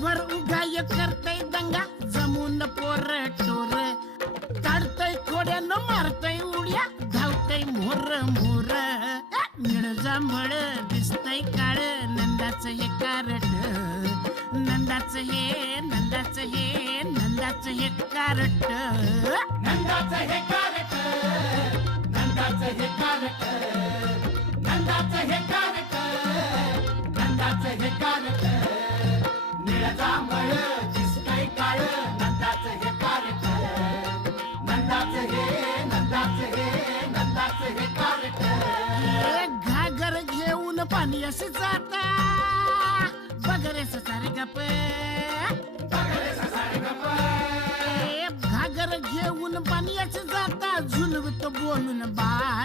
गावभर उगाय करतय दंगा जमून पोर टोर काढतय खोड्यानं मारतय उड्या धावतय मोर मोर निळ जांभळ दिसतय काळ नंदाचं हे कारट नंदाचं हे नंदाचं हे नंदाचं हे कारट नंदाचं हे कारट नंदाचं हे कारट नंदाचं हे कारट नंदाचं हे कारट निळ जांभळ दिसतंय काळ नंदाचं हे कारट नंदाचं हे नंदाचं हे नंदाचं हे कारट घागर घेऊन पाणी असे जाता बगरेच सारे गप घागर घेऊन पाणी असे जाता झुलवत बोलून बाय